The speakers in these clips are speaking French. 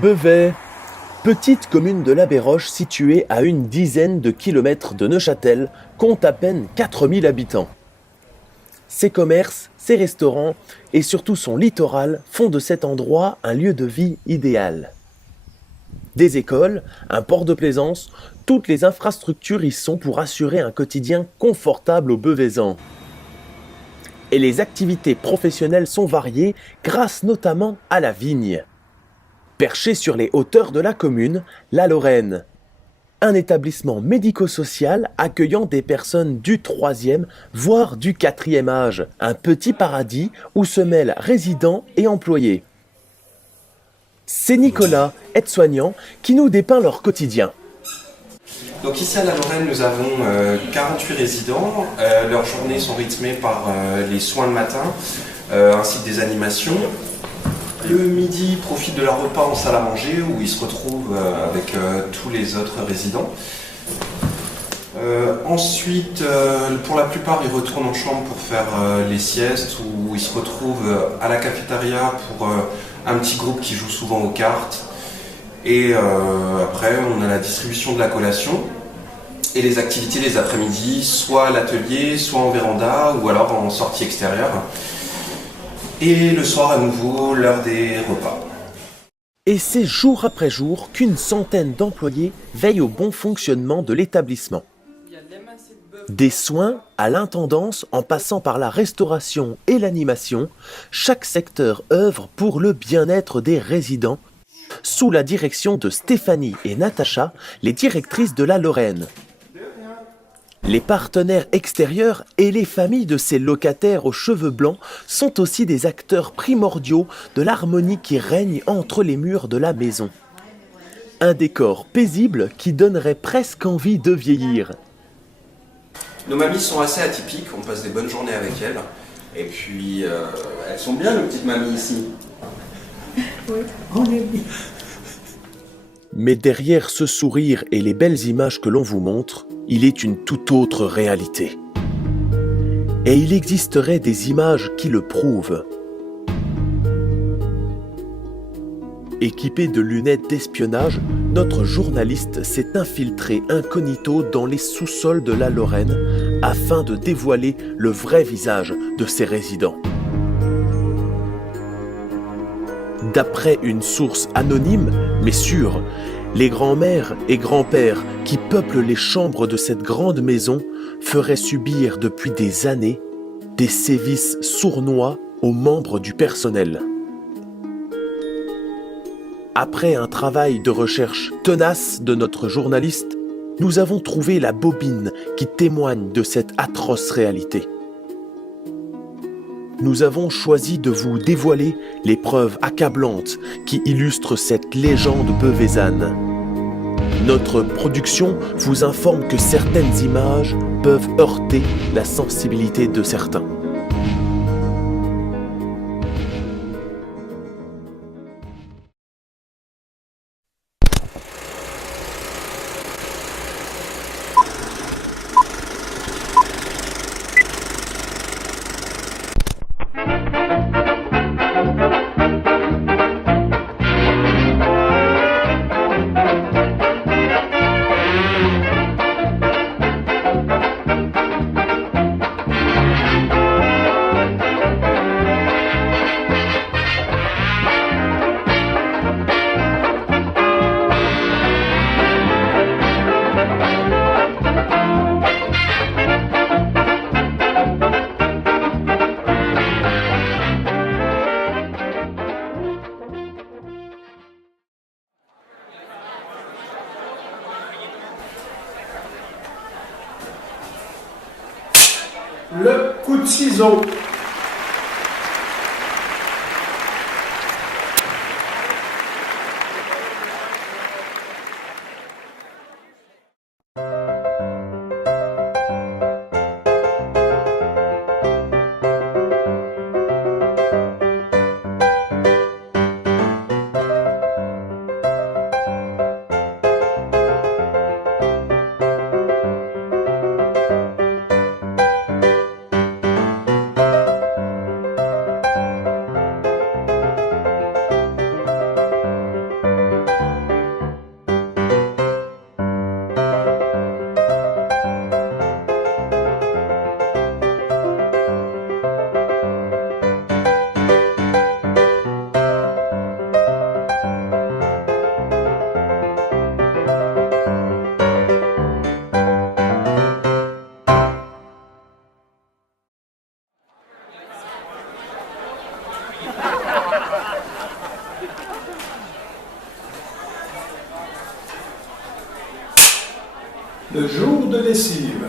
Bevet, petite commune de l'Aveyroche située à une dizaine de kilomètres de Neuchâtel, compte à peine 4000 habitants. Ses commerces, ses restaurants et surtout son littoral font de cet endroit un lieu de vie idéal. Des écoles, un port de plaisance, toutes les infrastructures y sont pour assurer un quotidien confortable aux Bevezans. Et les activités professionnelles sont variées grâce notamment à la vigne. Perché sur les hauteurs de la commune, la Lorraine, un établissement médico-social accueillant des personnes du 3e, voire du 4e âge, un petit paradis où se mêlent résidents et employés. C'est Nicolas, aide-soignant, qui nous dépeint leur quotidien. Donc ici à la Lorraine, nous avons 48 résidents. Leurs journées sont rythmées par les soins le matin, ainsi que des animations. Le midi, ils profitent de leur repas en salle à manger où ils se retrouvent avec tous les autres résidents. Ensuite, pour la plupart, ils retournent en chambre pour faire les siestes où ils se retrouvent à la cafétéria pour un petit groupe qui joue souvent aux cartes. Et après, on a la distribution de la collation et les activités les après-midi, soit à l'atelier, soit en véranda ou alors en sortie extérieure. Et le soir à nouveau, l'heure des repas. Et c'est jour après jour qu'une centaine d'employés veillent au bon fonctionnement de l'établissement. Des soins à l'intendance en passant par la restauration et l'animation, chaque secteur œuvre pour le bien-être des résidents, sous la direction de Stéphanie et Natacha, les directrices de la Lorraine. Les partenaires extérieurs et les familles de ces locataires aux cheveux blancs sont aussi des acteurs primordiaux de l'harmonie qui règne entre les murs de la maison. Un décor paisible qui donnerait presque envie de vieillir. Nos mamies sont assez atypiques, on passe des bonnes journées avec elles. Et puis, elles sont bien, nos petites mamies ici. Oui, on est bien. Mais derrière ce sourire et les belles images que l'on vous montre, il est une toute autre réalité. Et il existerait des images qui le prouvent. Équipé de lunettes d'espionnage, notre journaliste s'est infiltré incognito dans les sous-sols de la Lorraine afin de dévoiler le vrai visage de ses résidents. D'après une source anonyme, mais sûre, les grands-mères et grands-pères qui peuplent les chambres de cette grande maison feraient subir depuis des années des sévices sournois aux membres du personnel. Après un travail de recherche tenace de notre journaliste, nous avons trouvé la bobine qui témoigne de cette atroce réalité. Nous avons choisi de vous dévoiler les preuves accablantes qui illustrent cette légende bevezane. Notre production vous informe que certaines images peuvent heurter la sensibilité de certains. Le coup de ciseau. Le jour de lessive.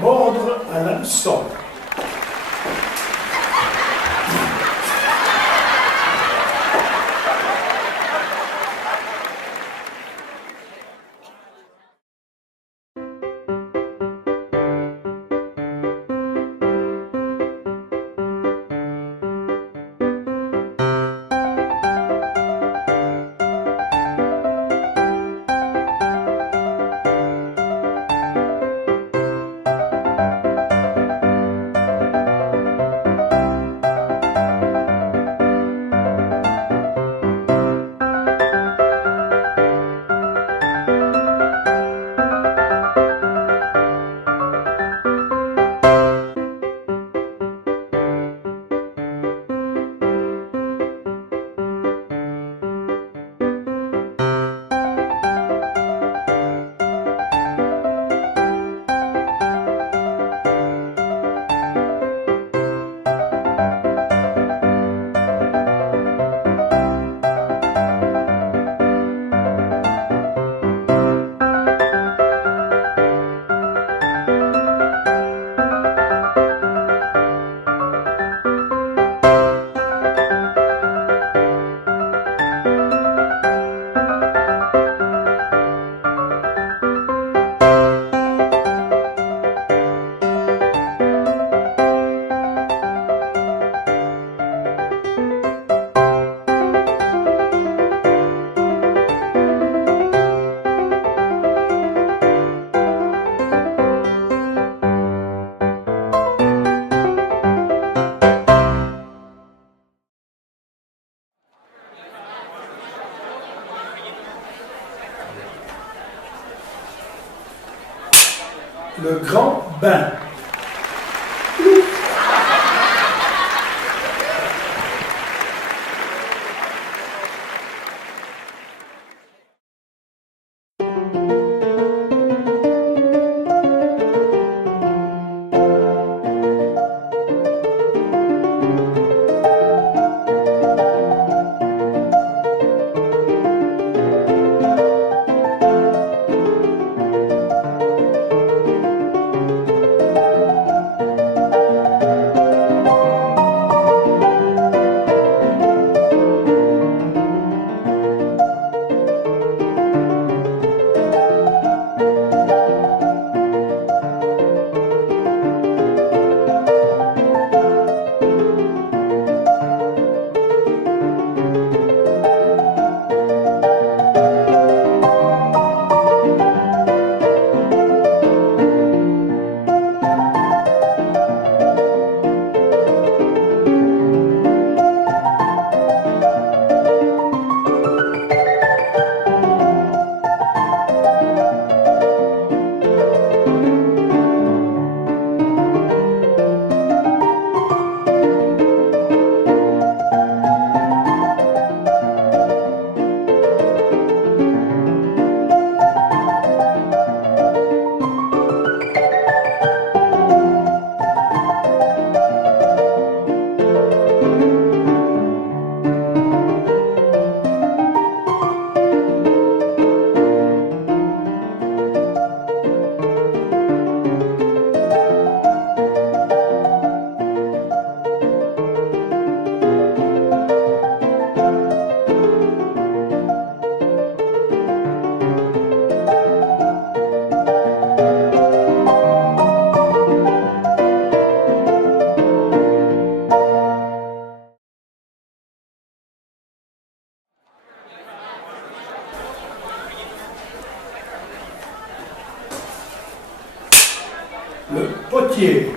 Mordre à l'hameçon. Le grand bain. Le potier.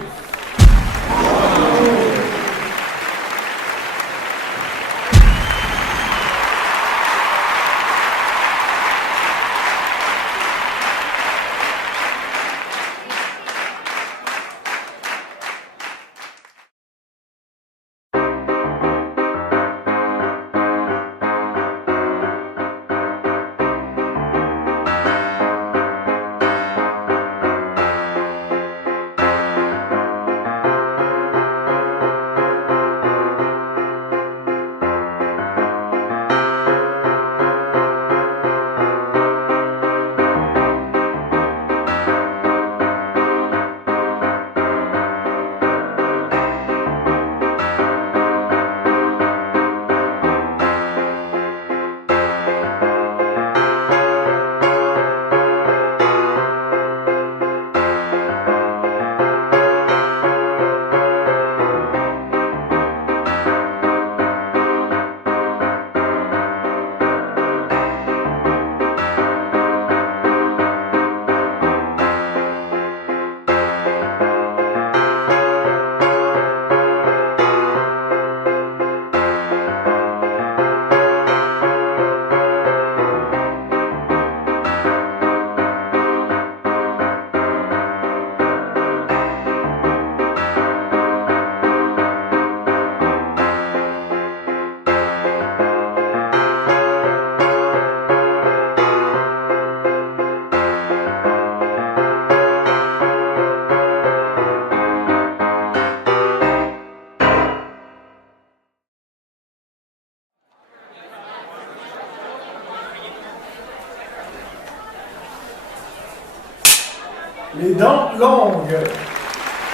Les dents longues.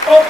Hop.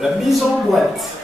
La mise en boîte.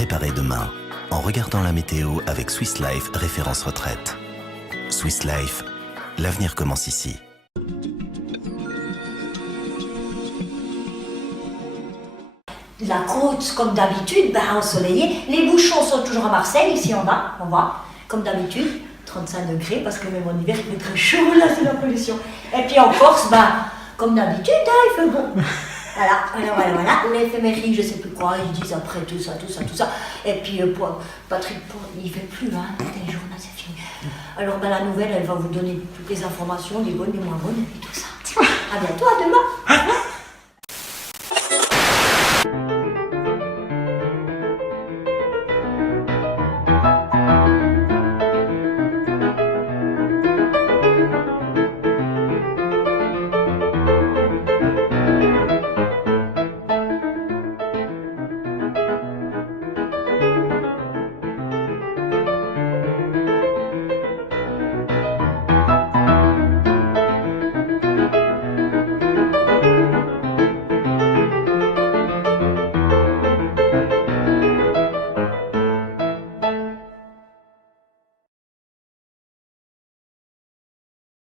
Préparez demain en regardant la météo avec Swiss Life référence retraite. Swiss Life, l'avenir commence ici. La côte, comme d'habitude, ensoleillée. Les bouchons sont toujours à Marseille, ici en bas, on voit, comme d'habitude. 35 degrés, parce que même en hiver, il fait très chaud, là, c'est la pollution. Et puis en Corse, comme d'habitude, il fait bon. Voilà. L'éphémérie, je sais plus quoi, ils disent après tout ça. Et puis, Patrick, il fait plus, les journaux, c'est fini. Alors, la nouvelle, elle va vous donner toutes les informations, les bonnes, les moins bonnes, et puis tout ça. À bientôt, à demain.